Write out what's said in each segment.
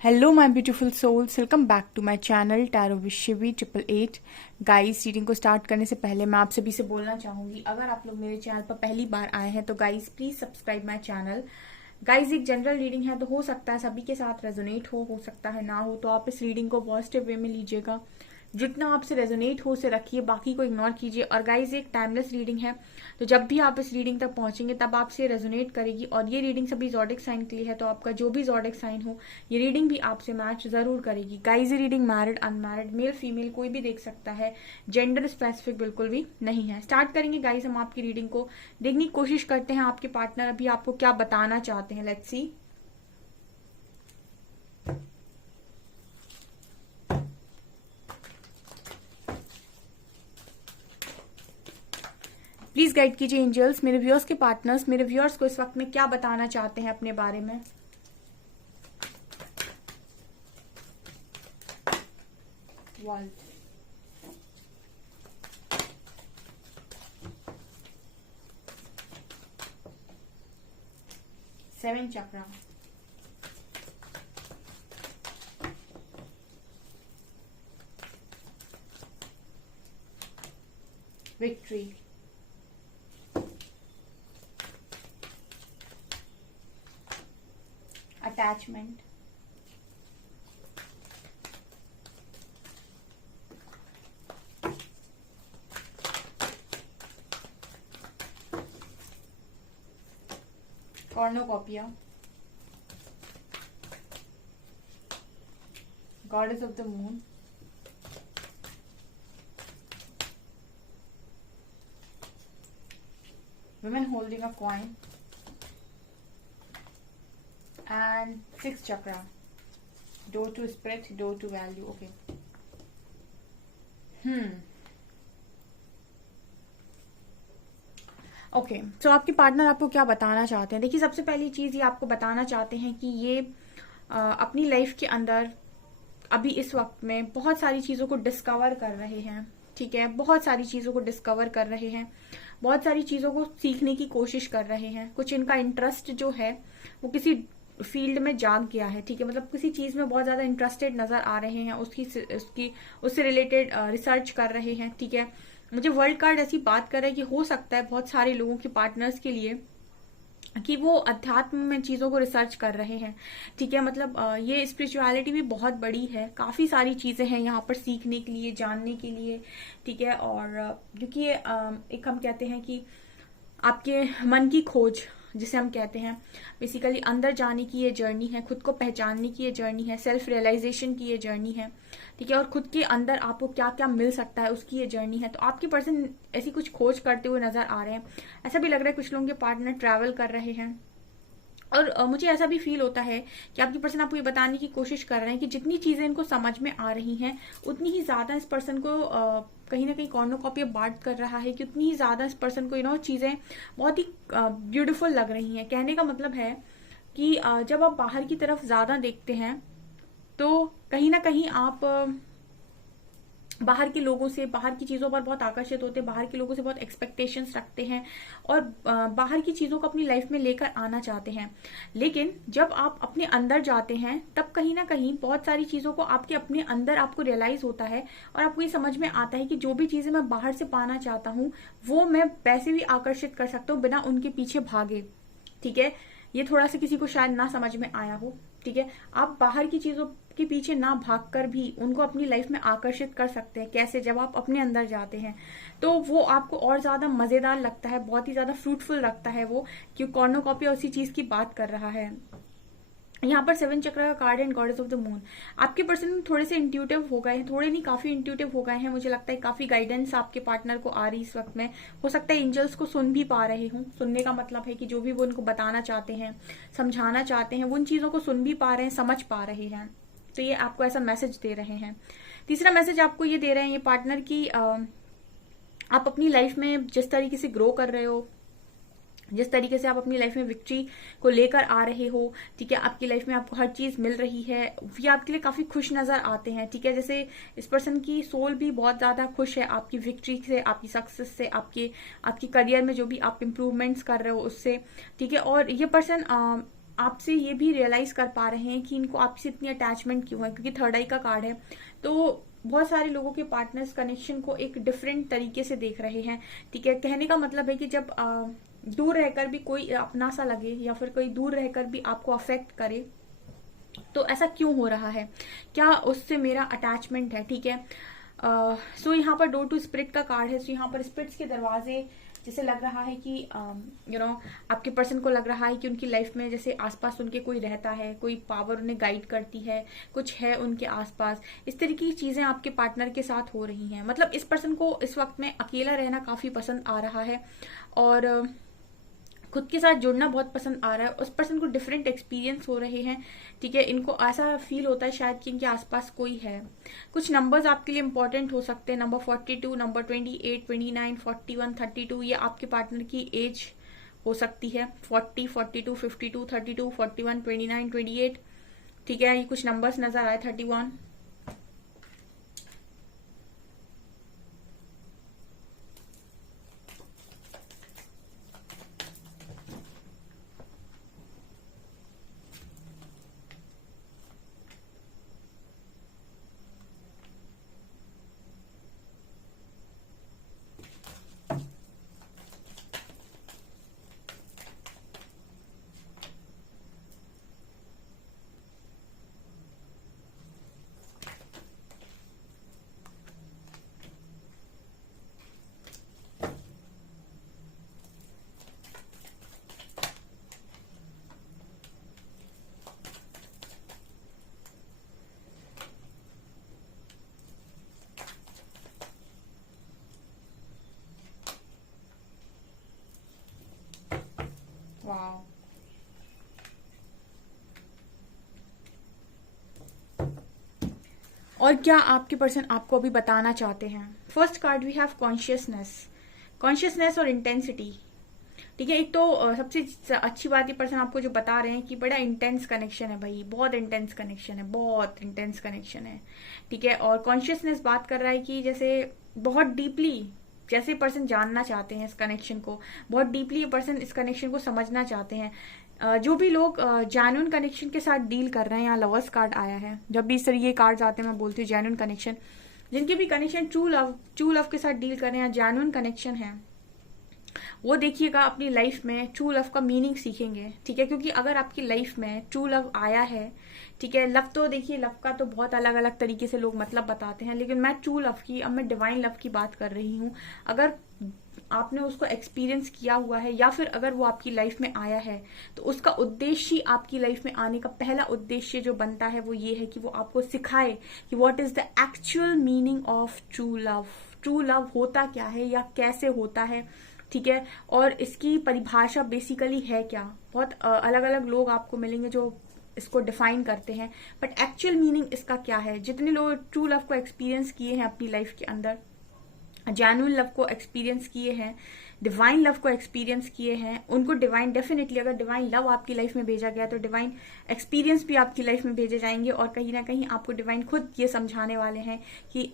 Hello my beautiful souls, welcome back to my channel tarot with Shivi 888। Guys, reading को start करने से पहले मैं आप सभी से बोलना चाहूंगी, अगर आप लोग मेरे चैनल पर पहली बार आए हैं तो guys please subscribe my channel. Guys, एक जनरल रीडिंग है तो हो सकता है सभी के साथ रेजोनेट हो सकता है ना हो, तो आप इस रीडिंग को पॉजिटिव वे में लीजिएगा। जितना आपसे रेजोनेट हो उसे रखिए, बाकी को इग्नोर कीजिए। और गाइज, एक टाइमलेस रीडिंग है, तो जब भी आप इस रीडिंग तक पहुंचेंगे तब आपसे रेजोनेट करेगी। और ये रीडिंग सभी जॉडिक साइन के लिए है, तो आपका जो भी जॉडिक साइन हो ये रीडिंग भी आपसे मैच जरूर करेगी। गाइज, ये reading married, unmarried, male female कोई भी देख सकता है, जेंडर स्पेसिफिक बिल्कुल भी नहीं है। स्टार्ट करेंगे गाइज हम आपकी रीडिंग को। देखने की कोशिश करते हैं आपके पार्टनर अभी आपको क्या बताना चाहते हैं। Let's see. प्लीज गाइड कीजिए एंजल्स, मेरे व्यूअर्स के पार्टनर्स मेरे व्यूअर्स को इस वक्त में क्या बताना चाहते हैं अपने बारे में। World, 7 chakra, victory, attachment, cornucopia, goddess of the moon, women holding a coin, and 6 chakra, door to spirit, door to value. Okay. Okay, so आपके पार्टनर आपको क्या बताना चाहते हैं। देखिए, सबसे पहली चीज ये आपको बताना चाहते हैं कि ये अपनी लाइफ के अंदर अभी इस वक्त में बहुत सारी चीजों को डिस्कवर कर रहे हैं। ठीक है, बहुत सारी चीजों को डिस्कवर कर रहे हैं, बहुत सारी चीजों को सीखने की कोशिश कर रहे हैं। कुछ इनका इंटरेस्ट जो है वो किसी फील्ड में जाग गया है। ठीक है, मतलब किसी चीज में बहुत ज्यादा इंटरेस्टेड नजर आ रहे हैं, उससे रिलेटेड रिसर्च कर रहे हैं। ठीक है, मुझे वर्ल्ड कार्ड ऐसी बात कर रहा है कि हो सकता है बहुत सारे लोगों के पार्टनर्स के लिए कि वो अध्यात्म में चीजों को रिसर्च कर रहे हैं। ठीक है, मतलब ये स्पिरिचुअलिटी भी बहुत बड़ी है, काफी सारी चीजें हैं यहाँ पर सीखने के लिए, जानने के लिए। ठीक है, और क्योंकि ये एक हम कहते हैं कि आपके मन की खोज जिसे हम कहते हैं, बेसिकली अंदर जाने की ये जर्नी है, खुद को पहचानने की ये जर्नी है, सेल्फ रियलाइजेशन की ये जर्नी है। ठीक है, और खुद के अंदर आपको क्या क्या मिल सकता है उसकी ये जर्नी है। तो आपके पर्सन ऐसी कुछ खोज करते हुए नजर आ रहे हैं। ऐसा भी लग रहा है कुछ लोगों के पार्टनर ट्रैवल कर रहे हैं। और मुझे ऐसा भी फील होता है कि आपकी पर्सन आपको ये बताने की कोशिश कर रहे हैं कि जितनी चीजें इनको समझ में आ रही हैं उतनी ही ज्यादा इस पर्सन को कहीं ना कहीं कॉर्नोकॉपी बात कर रहा है कि उतनी ही ज्यादा इस पर्सन को चीजें बहुत ही ब्यूटीफुल लग रही हैं। कहने का मतलब है कि जब आप बाहर की तरफ ज्यादा देखते हैं तो कहीं ना कहीं आप बाहर के लोगों से, बाहर की चीजों पर बहुत आकर्षित होते हैं, बाहर के लोगों से बहुत एक्सपेक्टेशंस रखते हैं और बाहर की चीजों को अपनी लाइफ में लेकर आना चाहते हैं। लेकिन जब आप अपने अंदर जाते हैं तब कहीं ना कहीं बहुत सारी चीजों को आपके अपने अंदर आपको रियलाइज होता है और आपको ये समझ में आता है कि जो भी चीजें मैं बाहर से पाना चाहता हूँ वो मैं वैसे भी आकर्षित कर सकता हूँ बिना उनके पीछे भागे। ठीक है, ये थोड़ा सा किसी को शायद ना समझ में आया हो। ठीक है, आप बाहर की चीजों के पीछे ना भागकर भी उनको अपनी लाइफ में आकर्षित कर सकते हैं। कैसे? जब आप अपने अंदर जाते हैं तो वो आपको और ज्यादा मजेदार लगता है, बहुत ही ज्यादा फ्रूटफुल लगता है वो, क्यों कॉर्नोकॉपी उसी चीज की बात कर रहा है। यहाँ पर 7 चक्र का card and goddess of the moon. आपके पर्सन थोड़े से इंट्यूटिव हो गए हैं, थोड़े नहीं काफी इंट्यूटिव हो गए हैं। मुझे लगता है काफी गाइडेंस आपके पार्टनर को आ रही इस वक्त में। हो सकता है एंजल्स को सुन भी पा रहे हूँ। सुनने का मतलब है कि जो भी वो उनको बताना चाहते हैं, समझाना चाहते हैं, वो उन चीजों को सुन भी पा रहे हैं, समझ पा रहे हैं। तो ये आपको ऐसा मैसेज दे रहे हैं। तीसरा मैसेज आपको ये दे रहे हैं ये पार्टनर की आप अपनी लाइफ में जिस तरीके से ग्रो कर रहे हो, जिस तरीके से आप अपनी लाइफ में विक्ट्री को लेकर आ रहे हो, ठीक है, आपकी लाइफ में आपको हर चीज मिल रही है, ये आपके लिए काफी खुश नजर आते हैं। ठीक है, जैसे इस पर्सन की सोल भी बहुत ज्यादा खुश है आपकी विक्ट्री से, आपकी सक्सेस से, आपके करियर में जो भी आप इंप्रूवमेंट्स कर रहे हो उससे। ठीक है, और ये पर्सन आपसे ये भी रियलाइज कर पा रहे हैं कि इनको आपसे इतनी अटैचमेंट क्यों है, क्योंकि थर्ड आई का कार्ड है। तो बहुत सारे लोगों के पार्टनर्स कनेक्शन को एक डिफरेंट तरीके से देख रहे हैं, ठीक है। कहने का मतलब है कि जब दूर रहकर भी कोई अपना सा लगे या फिर कोई दूर रहकर भी आपको अफेक्ट करे, तो ऐसा क्यों हो रहा है, क्या उससे मेरा अटैचमेंट है, ठीक है। सो यहाँ पर डोर टू स्पिरिट का कार्ड है। सो यहाँ पर स्पिरिट्स के दरवाजे, जैसे लग रहा है कि यू नो आपके पर्सन को लग रहा है कि उनकी लाइफ में जैसे आसपास उनके कोई रहता है, कोई पावर उन्हें गाइड करती है, कुछ है उनके आसपास। इस तरीके की चीजें आपके पार्टनर के साथ हो रही हैं। मतलब इस पर्सन को इस वक्त में अकेला रहना काफी पसंद आ रहा है और खुद के साथ जुड़ना बहुत पसंद आ रहा है। उस पर्सन को डिफरेंट एक्सपीरियंस हो रहे हैं, ठीक है। इनको ऐसा फील होता है शायद कि इनके आसपास कोई है। कुछ नंबर्स आपके लिए इंपॉर्टेंट हो सकते हैं, नंबर 42, नंबर 28, 29, 41, 32। ये आपके पार्टनर की एज हो सकती है, 40, 42, 52, 32, 41, 29, 28, ठीक है। ये कुछ नंबर्स नजर आए, 31। वाह, और क्या आपके पर्सन आपको अभी बताना चाहते हैं। First card we have consciousness, consciousness और इंटेंसिटी, ठीक है। एक तो सबसे अच्छी बात ये पर्सन आपको जो बता रहे हैं कि बड़ा इंटेंस कनेक्शन है भाई, बहुत इंटेंस कनेक्शन है, बहुत इंटेंस कनेक्शन है, ठीक है। और कॉन्शियसनेस बात कर रहा है कि जैसे बहुत डीपली जैसे पर्सन जानना चाहते हैं इस कनेक्शन को, बहुत डीपली ये पर्सन इस कनेक्शन को समझना चाहते हैं। जो भी लोग जेन्युइन कनेक्शन के साथ डील कर रहे हैं, यहाँ लवर्स कार्ड आया है। जब भी इस तरह ये कार्ड आते हैं मैं बोलती हूँ जेन्युइन कनेक्शन, जिनके भी कनेक्शन ट्रू लव के साथ डील कर रहे हैं, जेन्युइन कनेक्शन है, वो देखिएगा अपनी लाइफ में ट्रू लव का मीनिंग सीखेंगे, ठीक है। क्योंकि अगर आपकी लाइफ में ट्रू लव आया है, ठीक है। लव तो देखिए, लव का तो बहुत अलग अलग तरीके से लोग मतलब बताते हैं, लेकिन मैं ट्रू लव की, अब मैं डिवाइन लव की बात कर रही हूँ। अगर आपने उसको एक्सपीरियंस किया हुआ है या फिर अगर वो आपकी लाइफ में आया है, तो उसका उद्देश्य ही, आपकी लाइफ में आने का पहला उद्देश्य जो बनता है वो ये है कि वो आपको सिखाए कि what is the actual meaning of true love. True love होता क्या है या कैसे होता है, ठीक है। और इसकी परिभाषा बेसिकली है क्या। बहुत अलग अलग लोग आपको मिलेंगे जो इसको डिफाइन करते हैं, बट एक्चुअल मीनिंग इसका क्या है। जितने लोग ट्रू लव को एक्सपीरियंस किए हैं अपनी लाइफ के अंदर, जेन्युइन लव को एक्सपीरियंस किए हैं, डिवाइन लव को एक्सपीरियंस किए हैं, उनको डिवाइन, डेफिनेटली अगर डिवाइन लव आपकी लाइफ में भेजा गया तो डिवाइन एक्सपीरियंस भी आपकी लाइफ में भेजे जाएंगे। और कहीं ना कहीं आपको डिवाइन खुद ये समझाने वाले हैं कि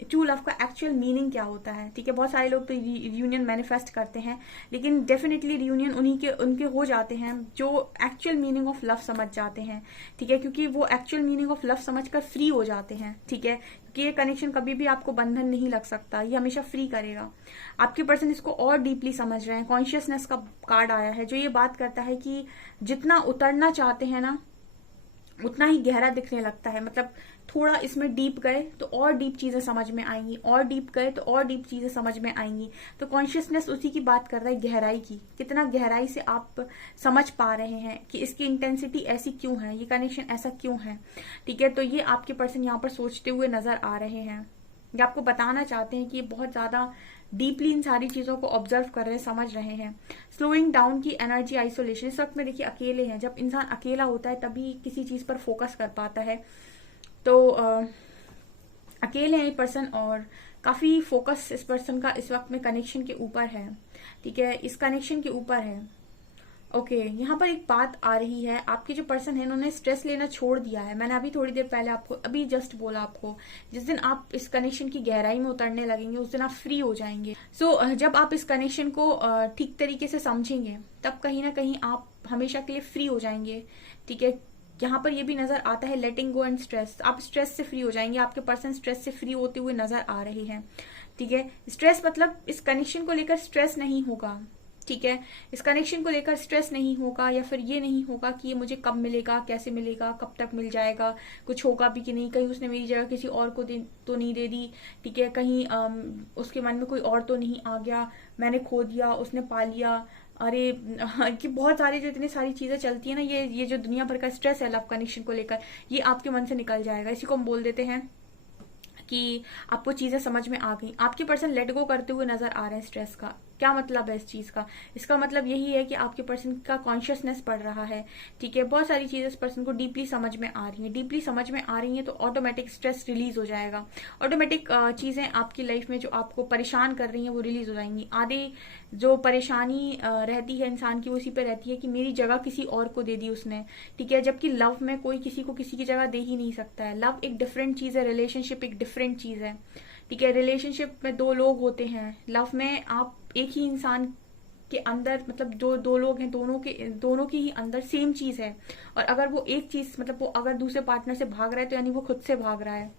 ट्रू लव का एक्चुअल मीनिंग क्या होता है, ठीक है। बहुत सारे लोग तो रियूनियन मैनिफेस्ट करते हैं, लेकिन डेफिनेटली रियूनियन उनके हो जाते हैं जो एक्चुअल मीनिंग ऑफ लव समझ जाते हैं, ठीक है। क्योंकि वो एक्चुअल मीनिंग ऑफ लव समझकर फ्री हो जाते हैं, ठीक है। क्योंकि ये कनेक्शन कभी भी आपको बंधन नहीं लग सकता, ये हमेशा फ्री करेगा। आपके पर्सन इसको और डीपली समझ रहे हैं। कॉन्शियसनेस का कार्ड आया है जो ये बात करता है कि जितना उतरना चाहते हैं ना, उतना ही गहरा दिखने लगता है। मतलब थोड़ा इसमें डीप गए तो और डीप चीजें समझ में आएंगी, और डीप गए तो और डीप चीजें समझ में आएंगी। तो कॉन्शियसनेस उसी की बात कर रहा है, गहराई की। कितना गहराई से आप समझ पा रहे हैं कि इसकी इंटेंसिटी ऐसी क्यों है, ये कनेक्शन ऐसा क्यों है, ठीक है। तो ये आपके पर्सन यहाँ पर सोचते हुए नजर आ रहे हैं। ये आपको बताना चाहते हैं कि ये बहुत ज्यादा डीपली इन सारी चीजों को ऑब्जर्व कर रहे हैं, समझ रहे हैं। स्लोइंग डाउन की एनर्जी, आइसोलेशन। इस वक्त में देखिए अकेले हैं, जब इंसान अकेला होता है तभी किसी चीज पर फोकस कर पाता है। तो अकेले हैं ये पर्सन और काफी फोकस इस पर्सन का इस वक्त में कनेक्शन के ऊपर है, ठीक है। इस कनेक्शन के ऊपर है। ओके यहाँ पर एक बात आ रही है, आपके जो पर्सन है उन्होंने स्ट्रेस लेना छोड़ दिया है। मैंने अभी थोड़ी देर पहले आपको अभी जस्ट बोला आपको, जिस दिन आप इस कनेक्शन की गहराई में उतरने लगेंगे उस दिन आप फ्री हो जाएंगे। जब आप इस कनेक्शन को ठीक तरीके से समझेंगे तब कहीं ना कहीं आप हमेशा के लिए फ्री हो जाएंगे। ठीक है, यहाँ पर ये भी नजर आता है लेटिंग गो एंड स्ट्रेस, आप स्ट्रेस से फ्री हो जाएंगे, आपके पर्सन स्ट्रेस से फ्री होते हुए नजर आ रहे हैं। ठीक है, स्ट्रेस मतलब इस कनेक्शन को लेकर स्ट्रेस नहीं होगा। ठीक है, इस कनेक्शन को लेकर स्ट्रेस नहीं होगा, या फिर ये नहीं होगा कि ये मुझे कब मिलेगा, कैसे मिलेगा, कब तक मिल जाएगा, कुछ होगा भी कि नहीं, कहीं उसने मेरी जगह किसी और को तो नहीं दे दी। ठीक है, कहीं उसके मन में कोई और तो नहीं आ गया, मैंने खो दिया उसने पा लिया। अरे कि बहुत सारी जो इतनी सारी चीजें चलती है ना, ये जो दुनिया भर का स्ट्रेस है लव कनेक्शन को लेकर, ये आपके मन से निकल जाएगा। इसी को हम बोल देते हैं कि आपको चीजें समझ में आ गई, आपके पर्सन लेट गो करते हुए नजर आ रहे हैं स्ट्रेस का। क्या मतलब है इस चीज का? इसका मतलब यही है कि आपके पर्सन का कॉन्शियसनेस बढ़ रहा है। ठीक है, बहुत सारी चीजें इस पर्सन को डीपली समझ में आ रही है, डीपली समझ में आ रही है तो ऑटोमेटिक स्ट्रेस रिलीज हो जाएगा। ऑटोमेटिक चीजें आपकी लाइफ में जो आपको परेशान कर रही हैं वो रिलीज हो जाएंगी। आधी जो परेशानी रहती है इंसान की, उसी पे रहती है कि मेरी जगह किसी और को दे दी उसने। ठीक है, जबकि लव में कोई किसी को किसी की जगह दे ही नहीं सकता है। लव एक डिफरेंट चीज है, रिलेशनशिप एक डिफरेंट चीज है। ठीक है, रिलेशनशिप में दो लोग होते हैं, लव में आप एक ही इंसान के अंदर, मतलब जो दो लोग हैं दोनों के ही अंदर सेम चीज है। और अगर वो एक चीज, मतलब वो अगर दूसरे पार्टनर से भाग रहा है तो यानी वो खुद से भाग रहा है।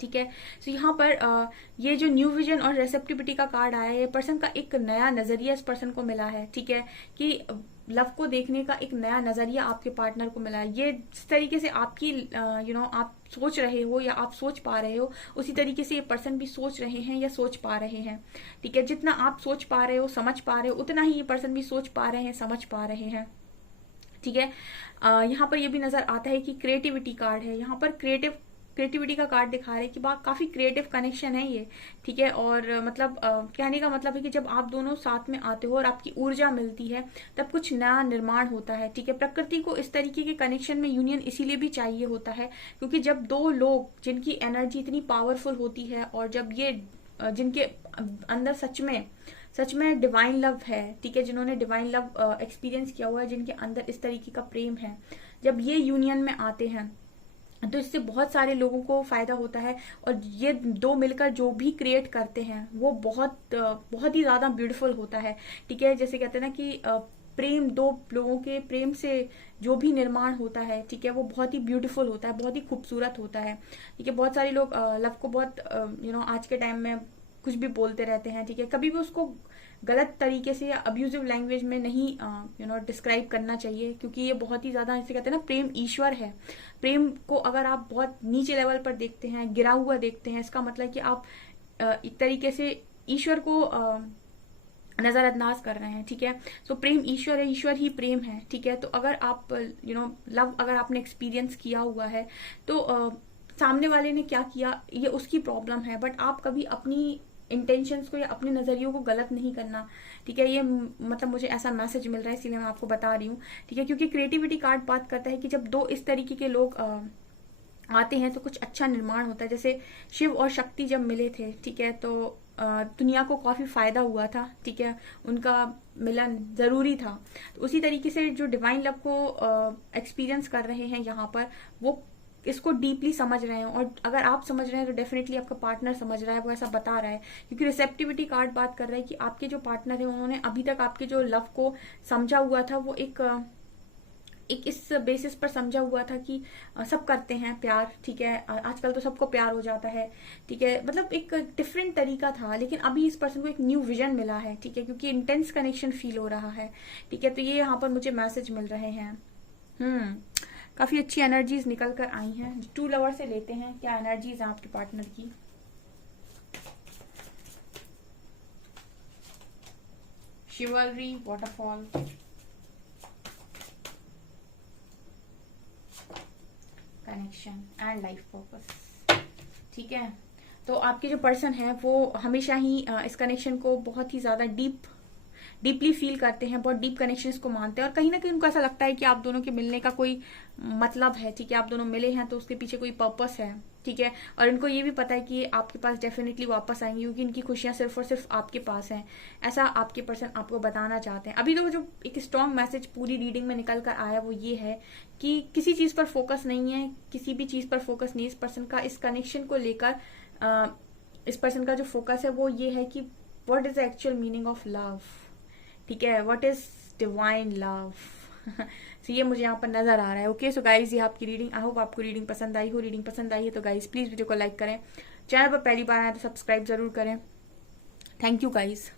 ठीक है, तो यहाँ पर ये जो न्यू विजन और रेसेप्टिविटी का कार्ड आया है, ये पर्सन का एक नया नजरिया इस पर्सन को मिला है। ठीक है, कि लव को देखने का एक नया नजरिया आपके पार्टनर को मिला है। ये जिस तरीके से आपकी आप सोच रहे हो या आप सोच पा रहे हो, उसी तरीके से ये पर्सन भी सोच रहे हैं या सोच पा रहे हैं। ठीक है, जितना आप सोच पा रहे हो, समझ पा रहे हो, उतना ही ये पर्सन भी सोच पा रहे हैं, समझ पा रहे हैं। ठीक है, यहाँ पर ये भी नजर आता है कि क्रिएटिविटी कार्ड है, यहाँ पर क्रिएटिविटी का कार्ड दिखा रहे हैं कि काफी क्रिएटिव कनेक्शन है ये। ठीक है, और मतलब कहने का मतलब है कि जब आप दोनों साथ में आते हो और आपकी ऊर्जा मिलती है तब कुछ नया निर्माण होता है। ठीक है, प्रकृति को इस तरीके के कनेक्शन में यूनियन इसीलिए भी चाहिए होता है क्योंकि जब दो लोग जिनकी एनर्जी इतनी पावरफुल होती है और जब ये जिनके अंदर सच में डिवाइन लव है, ठीक है, जिन्होंने डिवाइन लव एक्सपीरियंस किया हुआ है, जिनके अंदर इस तरीके का प्रेम है, जब ये यूनियन में आते हैं तो इससे बहुत सारे लोगों को फायदा होता है। और ये दो मिलकर जो भी क्रिएट करते हैं वो बहुत ही ज्यादा ब्यूटीफुल होता है। ठीक है, जैसे कहते हैं ना कि प्रेम, दो लोगों के प्रेम से जो भी निर्माण होता है, ठीक है, वो बहुत ही ब्यूटीफुल होता है, बहुत ही खूबसूरत होता है। ठीक है, बहुत सारे लोग लव को बहुत आज के टाइम में कुछ भी बोलते रहते हैं। ठीक है, कभी भी उसको गलत तरीके से या अब्यूजिव लैंग्वेज में नहीं डिस्क्राइब करना चाहिए, क्योंकि ये बहुत ही ज्यादा, जैसे कहते हैं ना, प्रेम ईश्वर है। प्रेम को अगर आप बहुत नीचे लेवल पर देखते हैं, गिरा हुआ देखते हैं, इसका मतलब कि आप एक तरीके से ईश्वर को नजरअंदाज कर रहे हैं। ठीक है, तो प्रेम ईश्वर है, ईश्वर ही प्रेम है। ठीक है, तो अगर आप लव अगर आपने एक्सपीरियंस किया हुआ है तो सामने वाले ने क्या किया ये उसकी प्रॉब्लम है, बट आप कभी अपनी इंटेंशंस को या अपने नजरियों को गलत नहीं करना। ठीक है, ये मतलब मुझे ऐसा मैसेज मिल रहा है इसीलिए मैं आपको बता रही हूँ। ठीक है, क्योंकि क्रिएटिविटी कार्ड बात करता है कि जब दो इस तरीके के लोग आते हैं तो कुछ अच्छा निर्माण होता है। जैसे शिव और शक्ति जब मिले थे, ठीक है, तो दुनिया को काफी फायदा हुआ था। ठीक है, उनका मिलन जरूरी था। तो उसी तरीके से जो डिवाइन लव को एक्सपीरियंस कर रहे हैं यहाँ पर, वो इसको डीपली समझ रहे हैं। और अगर आप समझ रहे हैं तो डेफिनेटली आपका पार्टनर समझ रहा है, वो ऐसा बता रहा है। क्योंकि रिसेप्टिविटी कार्ड बात कर रहा है कि आपके जो पार्टनर है उन्होंने अभी तक आपके जो लव को समझा हुआ था वो एक इस बेसिस पर समझा हुआ था कि सब करते हैं प्यार। ठीक है, आजकल तो सबको प्यार हो जाता है। ठीक है, मतलब एक डिफरेंट तरीका था, लेकिन अभी इस पर्सन को एक न्यू विजन मिला है। ठीक है, क्योंकि इंटेंस कनेक्शन फील हो रहा है। ठीक है, तो ये यहाँ पर मुझे मैसेज मिल रहे हैं। काफी अच्छी एनर्जीज निकल कर आई हैं। टू लवर से लेते हैं क्या एनर्जीज हैं आपके पार्टनर की। शिवलरी, waterfall, connection and life purpose. ठीक है, तो आपके जो पर्सन है वो हमेशा ही इस कनेक्शन को बहुत ही ज्यादा डीपली फील करते हैं, बहुत डीप कनेक्शंस को मानते हैं, और कहीं ना कहीं उनको ऐसा लगता है कि आप दोनों के मिलने का कोई मतलब है, ठीक है, आप दोनों मिले हैं तो उसके पीछे कोई पर्पस है, ठीक है, और इनको ये भी पता है कि आपके पास डेफिनेटली वापस आएंगी क्योंकि इनकी खुशियां सिर्फ और सिर्फ आपके पास हैं। ऐसा आपके पर्सन आपको बताना चाहते हैं। अभी तो जो एक स्ट्रॉन्ग मैसेज पूरी रीडिंग में निकल कर आया वो ये है कि किसी चीज पर फोकस नहीं है, किसी भी चीज पर फोकस नहीं, इस पर्सन का इस कनेक्शन को लेकर इस पर्सन का जो फोकस है वो ये है कि what is the actual meaning of love, ठीक है, व्हाट इज डिवाइन लव। तो ये मुझे यहाँ पर नजर आ रहा है। ओके, सो गाइज ये आपकी रीडिंग, आई होप आपको रीडिंग पसंद आई हो। रीडिंग पसंद आई है तो गाइज प्लीज वीडियो को लाइक करें, चैनल पर पहली बार आए तो सब्सक्राइब जरूर करें। Thank you guys.